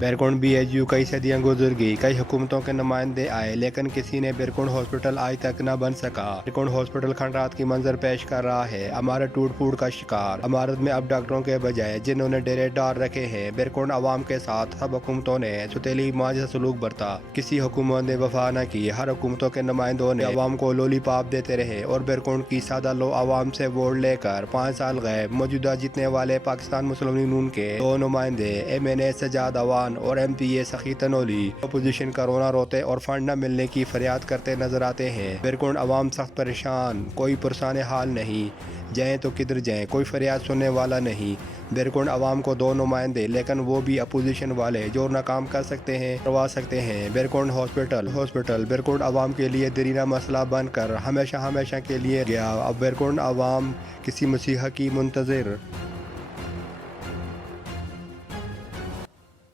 بیرکونڈ BHU کئی صدیاں گزر گئی، کئی حکومتوں کے نمائندے آئے، لیکن کسی نے بیرکونڈ ہاسپٹل آج تک نہ بن سکا۔ بیرکونڈ ہاسپٹل کھنڈرات کی منظر پیش کر رہا ہے، عمارت ٹوٹ پھوٹ کا شکار۔ عمارت میں اب ڈاکٹروں کے بجائے جنہوں نے ڈیرے ڈال رکھے ہیں۔ بیرکونڈ عوام کے ساتھ سب حکومتوں نے ستیلی ماں جیسا سلوک برتا، کسی حکومت نے وفا نہ کی۔ ہر حکومتوں کے نمائندوں نے عوام کو لولی پاپ دیتے رہے اور بیرکونڈ کی سادہ لو عوام سے ووٹ لے کر 5 سال گئے۔ موجودہ جیتنے والے پاکستان مسلم لیگ نون کے 2 نمائندے MNA سجاد اوان اور MPA سخی تنولی اپوزیشن کا رونا روتے اور فنڈ نہ ملنے کی فریاد کرتے نظر آتے ہیں۔ بیرکونڈ عوام سخت پریشان، کوئی پرسان حال نہیں، جائیں تو کدھر جائیں، کوئی فریاد سننے والا نہیں۔ بیرکونڈ عوام کو 2 نمائندے، لیکن وہ بھی اپوزیشن والے جو نہ کام کر سکتے ہیں کروا سکتے ہیں۔ بیرکونڈ ہاسپٹل بیرکونڈ عوام کے لیے دیرینہ مسئلہ بن کر ہمیشہ کے لیے گیا۔ اب بیرکونڈ عوام کسی مسیحا کی منتظر۔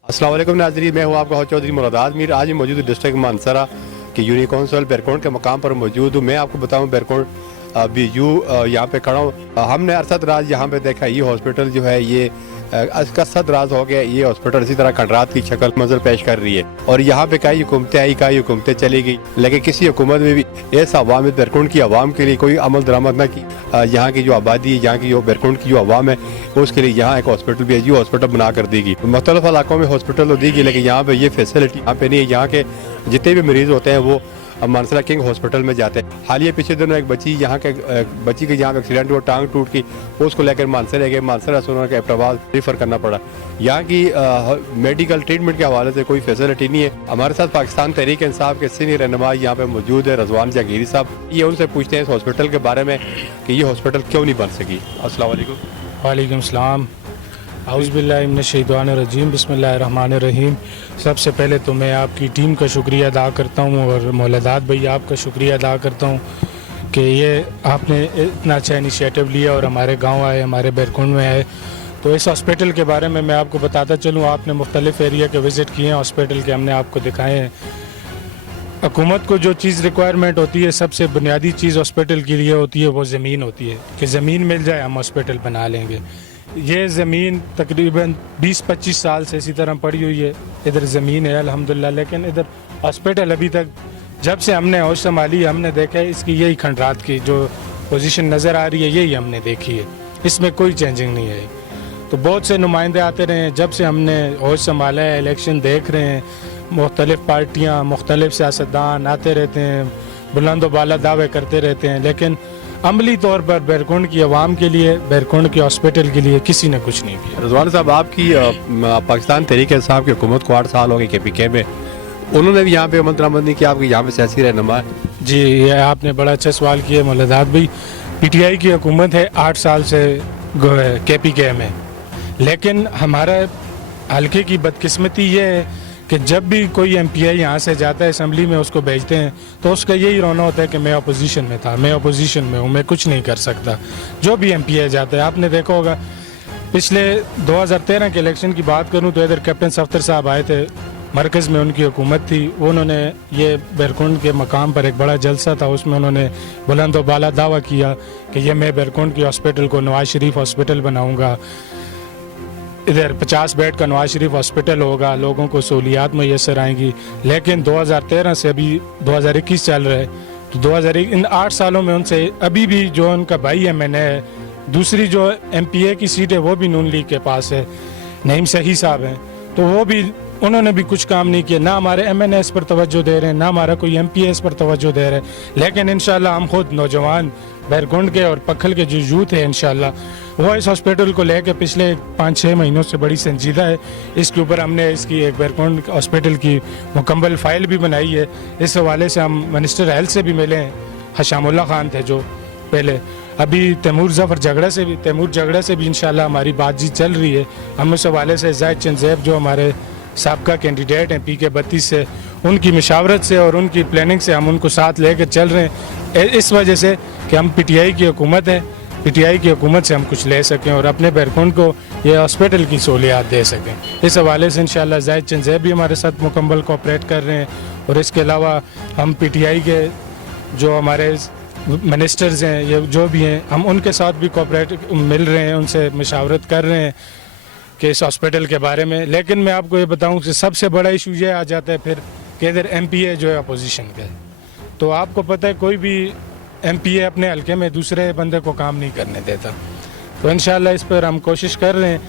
السلام علیکم ناظرین، میں ہوں آپ کا چودھری مراد میر۔ آج موجود ڈسٹرکٹ مانسرا کے یونی کونسل بیرکونڈ کے مقام پر موجود ہوں۔ میں آپ کو بتاؤں بیرکونڈ BHU یہاں پہ کھڑا ہوں۔ ہم نے ارصد راز یہاں پہ دیکھا، یہ ہاسپٹل جو ہے یہ اس کا صد راز ہو گیا۔ یہ ہاسپٹل اسی طرح کھنڈرات کی شکل منظر پیش کر رہی ہے اور یہاں پہ کئی حکومتیں آئی، کئی حکومتیں چلی گئی، لیکن کسی حکومت میں بھی ایسا عوام بیرکونڈ کی عوام کے لیے کوئی عمل درآمد نہ کی۔ یہاں کی جو آبادی ہے، یہاں کی جو بیرکونڈ کی جو عوام ہے، اس کے لیے یہاں ایک ہاسپٹل BHU ہاسپٹل بنا کر دی گئی۔ مختلف علاقوں میں ہاسپٹل تو دی گئی، لیکن یہاں پہ یہ فیسلٹی یہاں پہ نہیں ہے۔ یہاں کے جتنے بھی مریض ہوتے ہیں وہ مانسرا کنگ ہاسپٹل میں جاتے ہیں۔ حالیہ پچھلے دنوں ایک بچی کے یہاں پہ ایکسیڈنٹ ہوا، ٹانگ ٹوٹ کی، اس کو لے کر مانسرا گئے، مانسرا سے انہوں نے ایبٹاباد ریفر کرنا پڑا۔ یہاں کی میڈیکل ٹریٹمنٹ کے حوالے سے کوئی فیسلٹی نہیں ہے۔ ہمارے ساتھ پاکستان تحریک انصاف کے سینئر رہنما یہاں پہ موجود ہے، رضوان جہانگیری صاحب۔ یہ ان سے پوچھتے ہیں اس ہاسپٹل کے بارے میں کہ یہ ہاسپٹل کیوں نہیں بن سکی۔ السلام علیکم۔ وعلیکم السلام۔ اعوذ باللہ من الشیطان الرجیم، بسم اللہ الرحمن الرحیم۔ سب سے پہلے تو میں آپ کی ٹیم کا شکریہ ادا کرتا ہوں اور مولدات بھائی آپ کا شکریہ ادا کرتا ہوں کہ یہ آپ نے اتنا اچھا انیشیٹو لیا اور ہمارے گاؤں آئے، ہمارے بیرکونڈ میں آئے۔ تو اس ہاسپٹل کے بارے میں آپ کو بتاتا چلوں، آپ نے مختلف ایریا کے وزٹ کیے ہیں ہاسپٹل کے، ہم نے آپ کو دکھائے ہیں۔ حکومت کو جو چیز ریکوائرمنٹ ہوتی ہے، سب سے بنیادی چیز ہاسپٹل کے لیے ہوتی ہے، وہ زمین ہوتی ہے کہ زمین مل جائے ہم ہاسپٹل بنا لیں گے۔ یہ زمین تقریباً 20-25 سال سے اسی طرح پڑی ہوئی ہے، ادھر زمین ہے الحمدللہ، لیکن ادھر ہاسپٹل ابھی تک جب سے ہم نے ہوش سنبھالی ہم نے دیکھا ہے اس کی یہی کھنڈرات کی جو پوزیشن نظر آ رہی ہے یہی ہم نے دیکھی ہے، اس میں کوئی چینجنگ نہیں ہے۔ تو بہت سے نمائندے آتے رہے ہیں، جب سے ہم نے ہوش سنبھالا ہے الیکشن دیکھ رہے ہیں، مختلف پارٹیاں مختلف سیاستدان آتے رہتے ہیں، بلند و بالا دعوے کرتے رہتے ہیں، لیکن عملی طور پر بیرکونڈ کی عوام کے لیے، بیرکونڈ کے ہاسپٹل کے لیے کسی نے کچھ نہیں کیا۔ رضوان صاحب، آپ کی پاکستان تحریک انصاف کی حکومت کو 8 سال ہو گئے KPK میں، انہوں نے بھی یہاں پہ عمل درآمد نہیں کیا، آپ کے یہاں پہ سیاسی رہنما ہے۔ جی، یہ آپ نے بڑا اچھا سوال کیا مولدات بھائی۔ PTI کی حکومت ہے 8 سال سے KPK میں، لیکن ہمارا حلقے کی بدقسمتی یہ ہے کہ جب بھی کوئی MPI یہاں سے جاتا ہے اسمبلی میں اس کو بھیجتے ہیں تو اس کا یہی رونا ہوتا ہے کہ میں اپوزیشن میں تھا، میں اپوزیشن میں ہوں، میں کچھ نہیں کر سکتا۔ جو بھی MPI جاتا ہے، آپ نے دیکھا ہوگا پچھلے 2013 کے الیکشن کی بات کروں تو ادھر کیپٹن صفدر صاحب آئے تھے، مرکز میں ان کی حکومت تھی، انہوں نے یہ بیرکونڈ کے مقام پر ایک بڑا جلسہ تھا، اس میں انہوں نے بلند و بالا دعویٰ کیا کہ یہ میں بیرکونڈ کی ہاسپٹل کو نواز شریف ہاسپٹل بناؤں گا، ادھر 50 بیڈ کا نواز شریف ہاسپٹل ہوگا، لوگوں کو سہولیات میسر آئیں گی۔ لیکن 2013 سے ابھی 2021 چل رہا ہے، تو 2001 ان 8 سالوں میں ان سے ابھی بھی جو ان کا بھائی MNA ہے، دوسری جو MPA کی سیٹ ہے وہ بھی نون لیگ کے پاس ہے، نعیم صحیح صاحب ہیں، تو وہ بھی انہوں نے بھی کچھ کام نہیں کیا، نہ ہمارے MNA اس پر توجہ دے رہے ہیں، نہ ہمارا کوئی MPA اس پر توجہ دے رہے ہیں۔ لیکن انشاءاللہ ہم خود نوجوان بیرکونڈ کے اور پکھل کے جو یوتھ ہے انشاءاللہ وہ اس ہاسپٹل کو لے کے پچھلے 5-6 مہینوں سے بڑی سنجیدہ ہے، اس کے اوپر ہم نے اس کی ایک بیرکونڈ ہاسپٹل کی مکمل فائل بھی بنائی ہے۔ اس حوالے سے ہم منسٹر ہیلتھ سے بھی ملے ہیں، حشام اللہ خان تھے جو پہلے، ابھی تیمور جھگڑا سے بھی انشاءاللہ ہماری بات چیت چل رہی ہے۔ ہم اس حوالے سے زاہد چند زیب جو ہمارے سابقہ کینڈیڈیٹ ہیں PK 32 سے، ان کی مشاورت سے اور ان کی پلاننگ سے ہم ان کو ساتھ لے کر چل رہے ہیں، اس وجہ سے کہ ہم PTI کی حکومت ہے، PTI کی حکومت سے ہم کچھ لے سکیں اور اپنے بیرکونڈ کو یہ ہاسپٹل کی سہولیات دے سکیں۔ اس حوالے سے انشاءاللہ زاہد چند زیب بھی ہمارے ساتھ مکمل کوآپریٹ کر رہے ہیں، اور اس کے علاوہ ہم PTI کے جو ہمارے منسٹرز ہیں یا جو بھی ہیں ہم ان کے ساتھ بھی کوآپریٹ مل رہے ہیں، ان سے مشاورت کر رہے ہیں۔ कि इस हॉस्पिटल के बारे में। लेकिन मैं आपको ये बताऊं कि सबसे बड़ा इशू ये आ जाता है फिर कि इधर MPA जो है अपोजिशन का है, तो आपको पता है कोई भी MPA अपने हल्के में दूसरे बंदे को काम नहीं करने देता। तो इंशाल्लाह इस पर हम कोशिश कर रहे हैं,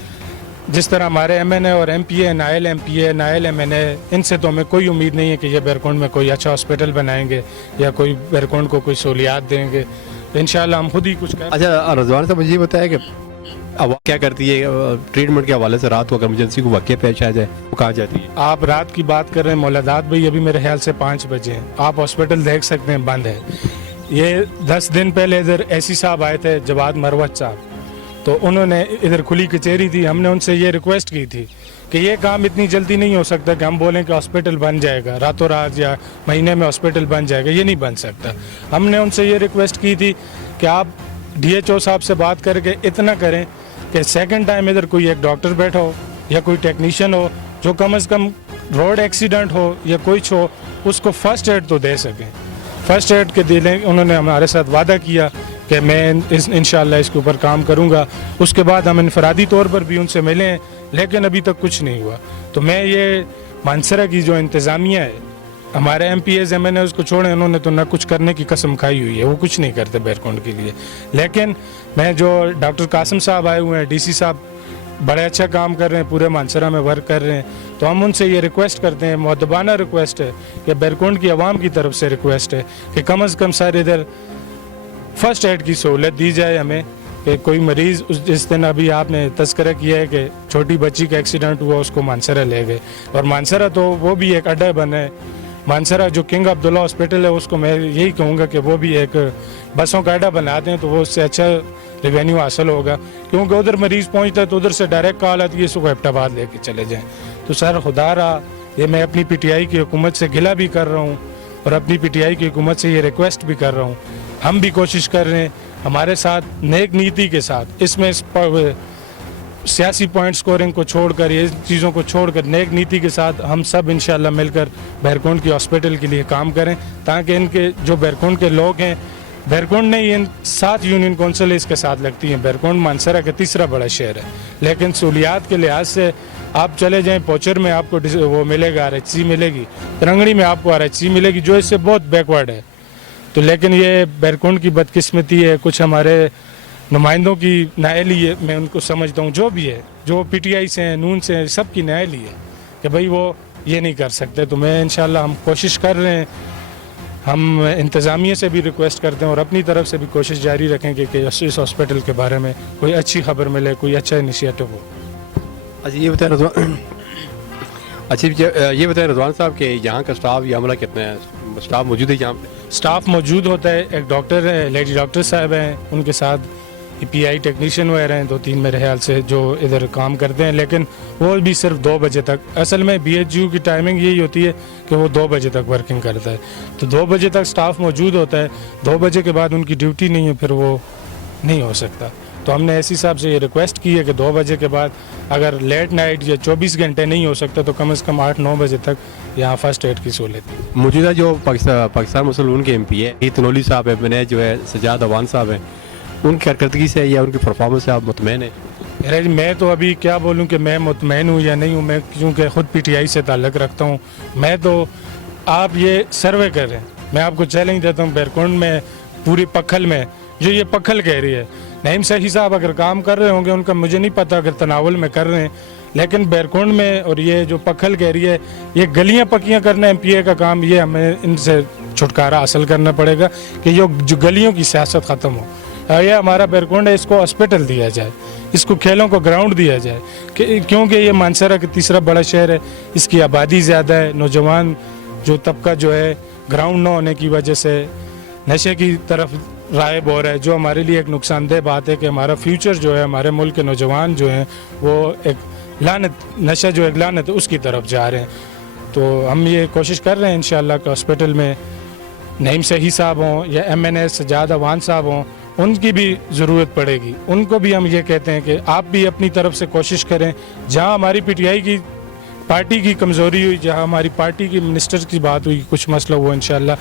जिस तरह हमारे MNA और MPA, नायल MPA, नायल MNA, इनसे तो हमें कोई उम्मीद नहीं है कि ये बैरकुंड में कोई अच्छा हॉस्पिटल बनाएंगे या कोई बैरकुंड को कोई सहूलियात देंगे। तो इंशाल्लाह हम खुद ही कुछ कर। अच्छा रजवान साहब, मुझे ये बताया कि अब क्या करती है ट्रीटमेंट के हवाले से? रात को अगर इमरजेंसी को वाक़या पेश आ जाए वो कहाँ जाती है? आप रात की बात कर रहे हैं मौलादात भाई, अभी मेरे ख्याल से 5 बजे हैं, आप हॉस्पिटल देख सकते हैं बंद है। ये 10 दिन पहले इधर ऐसी साहब आए थे, जवाद मरवत साहब, तो उन्होंने इधर खुली कचहरी थी, हमने उनसे ये रिक्वेस्ट की थी कि ये काम इतनी जल्दी नहीं हो सकता कि हम बोलें कि हॉस्पिटल बन जाएगा रातों रात या महीने में हॉस्पिटल बन जाएगा, ये नहीं बन सकता। हमने उनसे ये रिक्वेस्ट की थी कि आप DHO साहब से बात करके इतना करें कि सेकंड टाइम इधर कोई एक डॉक्टर बैठा हो या कोई टेक्नीशियन हो जो कम से कम रोड एक्सीडेंट हो या कुछ हो उसको फर्स्ट एड तो दे सकें। फर्स्ट एड के दिले उन्होंने हमारे साथ वादा किया कि मैं इंशाल्लाह इसके ऊपर काम करूंगा। उसके बाद हम इनफरादी तौर पर भी उनसे मिले हैं, लेकिन अभी तक कुछ नहीं हुआ। तो मैं ये मानसरा की जो इंतज़ामिया है, हमारे MPAs MNA उसको छोड़े, उन्होंने तो न कुछ करने की कसम खाई हुई है, वो कुछ नहीं करते बैरकुंड के लिए। लेकिन मैं जो डॉक्टर कासिम साहब आए हुए हैं, DC साहब बड़े अच्छा काम कर रहे हैं, पूरे मानसरा में वर्क कर रहे हैं, तो हम उनसे ये रिक्वेस्ट करते हैं, मुअद्दबाना रिक्वेस्ट है या बैरकुंड की आवाम की तरफ से रिक्वेस्ट है कि कम से कम सारे इधर फर्स्ट एड की सहूलत दी जाए हमें कि कोई मरीज़ जिस दिन अभी आपने तस्करा किया है कि छोटी बच्ची का एक्सीडेंट हुआ, उसको मानसरा ले गए, और मानसरा तो वो भी एक अड्डा बना है। मानसरा जो किंग अब्दुल्ला हॉस्पिटल है उसको मैं यही कहूँगा कि वो भी एक बसों का अड्डा बना दें तो वो उससे अच्छा रेवेन्यू हासिल होगा, क्योंकि उधर मरीज़ पहुँचता है तो उधर से डायरेक्ट कॉल आती है इसको एबटाबाद लेके चले जाएँ। तो सर खुदा रहा, ये मैं अपनी PTI की हुकूमत से गिला भी कर रहा हूँ और अपनी PTI की हुकूमत से ये रिक्वेस्ट भी कर रहा हूँ, हम भी कोशिश कर रहे हैं हमारे साथ नेक नीति के साथ, इसमें सियासी पॉइंट स्कोरिंग को छोड़कर, ये चीज़ों को छोड़कर नेक नीति के साथ हम सब इंशाल्लाह मिलकर बैरकुंड की हॉस्पिटल के लिए काम करें, ताकि इनके जो बैरकुंड के लोग हैं, बैरकुंड नहीं इन 7 यूनियन कौंसिल इसके साथ लगती हैं, बैरकुंड मानसरा का तीसरा बड़ा शहर है, लेकिन सहूलियात के लिहाज से आप चले जाएं, पोचर में आपको वो मिलेगा RHC मिलेगी, तरंगड़ी में आपको RHC मिलेगी जो इससे बहुत बैकवर्ड है। तो लेकिन ये बैरकुंड की बदकिस्मती है, कुछ हमारे नुमाइंदों की नाअहली है, मैं उनको समझता हूँ, जो भी है, जो PTI से हैं, नून से हैं, सब की नाअहली है कि भाई वो ये नहीं कर सकते। तो मैं इंशाल्लाह हम कोशिश कर रहे हैं, हम इंतज़ामिया से भी रिक्वेस्ट करते हैं और अपनी तरफ से भी कोशिश जारी रखेंगे कि इस हॉस्पिटल के बारे में कोई अच्छी खबर मिले, कोई अच्छा इनिशिएटिव हो। अच्छा ये बताएं रजवान साहब कि यहाँ का स्टाफ या अमला कितना है? स्टाफ मौजूद है यहाँ पे? स्टाफ मौजूद होता है, एक डॉक्टर है, लेडी डॉक्टर साहब हैं, उनके साथ PI टेक्नीशियन वगैरह हैं 2-3 मेरे ख्याल से जो इधर काम करते हैं, लेकिन वो भी सिर्फ 2 बजे तक। असल में BHU की टाइमिंग यही होती है कि वो 2 बजे तक वर्किंग करता है, तो 2 बजे तक स्टाफ मौजूद होता है, 2 बजे के बाद उनकी ड्यूटी नहीं है, फिर वो नहीं हो सकता। तो हमने ऐसी साहब से ये रिक्वेस्ट की है कि 2 बजे के बाद अगर लेट नाइट या 24 घंटे नहीं हो सकता तो कम से कम 8-9 बजे तक यहाँ फर्स्ट एड की सहूलत है। मौजूदा जो पाकिस्तान मुसलमान के MP है तनोली साहब है, मैंने जो है सजाद अवान साहब हैं, उनकी कारकर्दगी से या उनकी परफॉर्मेंस से आप मुतमैन हैं? मैं तो अभी क्या बोलूँ कि मैं मुतमैन हूँ या नहीं हूँ, मैं क्योंकि ख़ुद PTI से ताल्लुक़ रखता हूँ। मैं तो आप ये सर्वे कर रहे हैं, मैं आपको चैलेंज देता हूँ, बैरकुंड में पूरी पखल में जो ये पखल कह रही है, नईम सही साहब अगर काम कर रहे होंगे उनका मुझे नहीं पता, अगर तनावुल में कर रहे हैं, लेकिन बैरकुंड में और ये जो पखल कह रही है, ये गलियां पक्कियां करना MPA का काम, ये हमें इनसे छुटकारा हासिल करना पड़ेगा कि ये जो गलियों की सियासत ख़त्म हो। ये हमारा बैरकुंड है, इसको हॉस्पिटल दिया जाए, इसको खेलों को ग्राउंड दिया जाए, क्योंकि ये मानसरा का तीसरा बड़ा शहर है, इसकी आबादी ज़्यादा है, नौजवान जो तबका जो है ग्राउंड न होने की वजह से नशे की तरफ रायब हो रहा है, जो हमारे लिए एक नुकसानदेह बात है कि हमारा फ्यूचर जो है, हमारे मुल्क के नौजवान जो हैं वो एक लानत, नशा जो एक लानत है उसकी तरफ जा रहे हैं। तो हम ये कोशिश कर रहे हैं इंशाअल्लाह कि हॉस्पिटल में नईम सही साहब हों या MNA सजाद अवान साहब हों, उनकी भी ज़रूरत पड़ेगी, उनको भी हम ये कहते हैं कि आप भी अपनी तरफ से कोशिश करें। जहाँ हमारी PTI की पार्टी की कमज़ोरी हुई, जहाँ हमारी पार्टी की मिनिस्टर की बात हुई, कुछ मसला हुआ, इंशाअल्लाह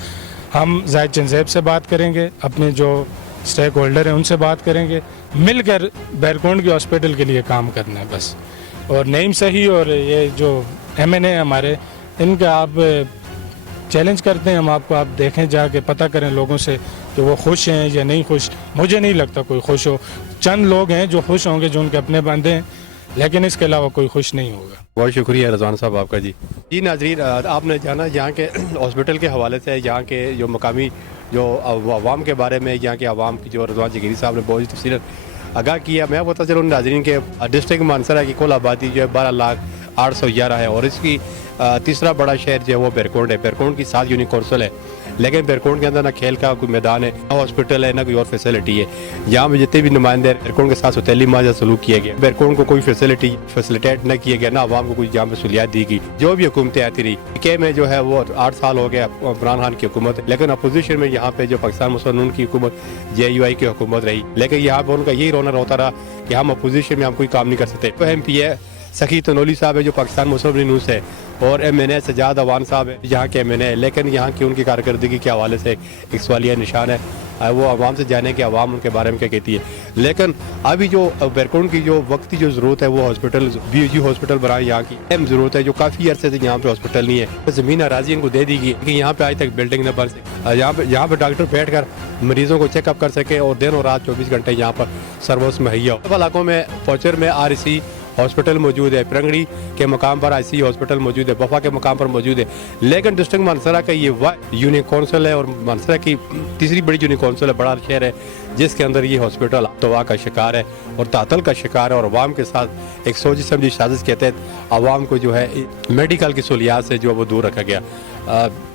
हम जाहिद चंद से बात करेंगे, अपने जो स्टेक होल्डर हैं उनसे बात करेंगे, मिलकर बैरकुंड के हॉस्पिटल के लिए काम करना है बस। और नईम सही और ये जो MNA हमारे, इनका आप चैलेंज करते हैं हम आपको, आप देखें जाके पता करें लोगों से कि वो खुश हैं या नहीं खुश। मुझे नहीं लगता कोई खुश हो, चंद लोग हैं जो खुश होंगे जो उनके अपने बंदे हैं, लेकिन इसके अलावा कोई खुश नहीं होगा। बहुत शुक्रिया रज़वान साहब आपका जी नाज़रीन, आपने जाना यहाँ के हॉस्पिटल के हवाले से, यहाँ के जो मकामी जो आवाम के बारे में, यहाँ के आवाम की जो रज़वान जगीरी साहब ने बहुत तफसील आगाह किया। मैं बता चलूँ नाज़रीन के डिस्ट्रिक्ट मानसरा की कुल आबादी जो है 12,08,11 है, और इसकी तीसरा बड़ा शहर जो है वो बेरकोंड है। बेरकोंड की 7 यूनिक कौंसल है, लेकिन बेरकोंड के अंदर ना खेल का कोई मैदान है, ना हॉस्पिटल है, ना कोई और फैसिलिटी है। यहाँ पे जितने भी नुमाइंदे बेरकोंड के साथ सौतेली माजा सलूक किया गया, बेरकोंड को कोई फैसिलिटेट न किया गया, ना आवाम को कोई यहाँ पे सहूलियात दी गई। जो भी हुकूमतें आती रही के में जो है वो 8 साल हो गया इमरान खान की हुकूमत, लेकिन अपोजिशन में यहाँ पे जो पाकिस्तान मुस्लिम लीग की हुकूमत JUI की हुकूमत रही, लेकिन यहाँ पे उनका यही रोना होता रहा कि हम अपोजिशन में हम कोई काम नहीं कर सकते। तो MP है सखी तनोली साहब है जो पाकिस्तान मुस्लिम लीग से, और MNA सजाद अवान साहब है यहाँ के MNA, लेकिन यहाँ की उनकी कारकर्दगी के हवाले से एक सवालिया निशान है। वो आवाम से जाने कि आवाम उनके बारे में क्या कहती है। लेकिन अभी जो बेरकोंड की जो वक्ती जो ज़रूरत है वो हॉस्पिटल BUG हॉस्पिटल बनाए, यहाँ की अहम ज़रूरत है, जो काफ़ी अरसे से यहाँ पे हॉस्पिटल नहीं है। ज़मीन अराजी इनको दे दी गई कि यहाँ पे आज तक बिल्डिंग न बन सके, यहाँ पे डॉक्टर बैठ कर मरीज़ों को चेकअप कर सके और दिन और रात 24 घंटे यहाँ पर सर्विस मुहैया हो। इलाकों में पौचर में RC हॉस्पिटल मौजूद है, परंगड़ी के मकाम पर IC हॉस्पिटल मौजूद है, बफा के मकाम पर मौजूद है, लेकिन डिस्ट्रिक्ट मानसरा का ये यूनिक कौंसल है और मानसरा की तीसरी बड़ी यूनिक कौंसल है, बड़ा शहर है, जिसके अंदर ये हॉस्पिटल तबाह का शिकार है और तातल का शिकार है। और आवाम के साथ एक सोच समझी साजिश के तहत आवाम को जो है मेडिकल की सहूलियात से जो वो दूर रखा गया।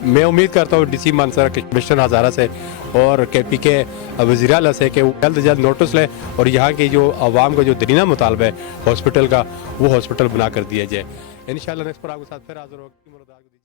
मैं उम्मीद करता हूँ DC मानसरा के कमिश्नर हज़ारा से और KP के वज़ीर आला से कि वो जल्द से जल्द नोटिस लें और यहाँ की जो आवाम का जो दरीना मुतालबा है हॉस्पिटल का, वो हॉस्पिटल बना कर दिया जाए। इंशाअल्लाह नेक्स्ट पर आपके साथ फिर हाज़िर होगा।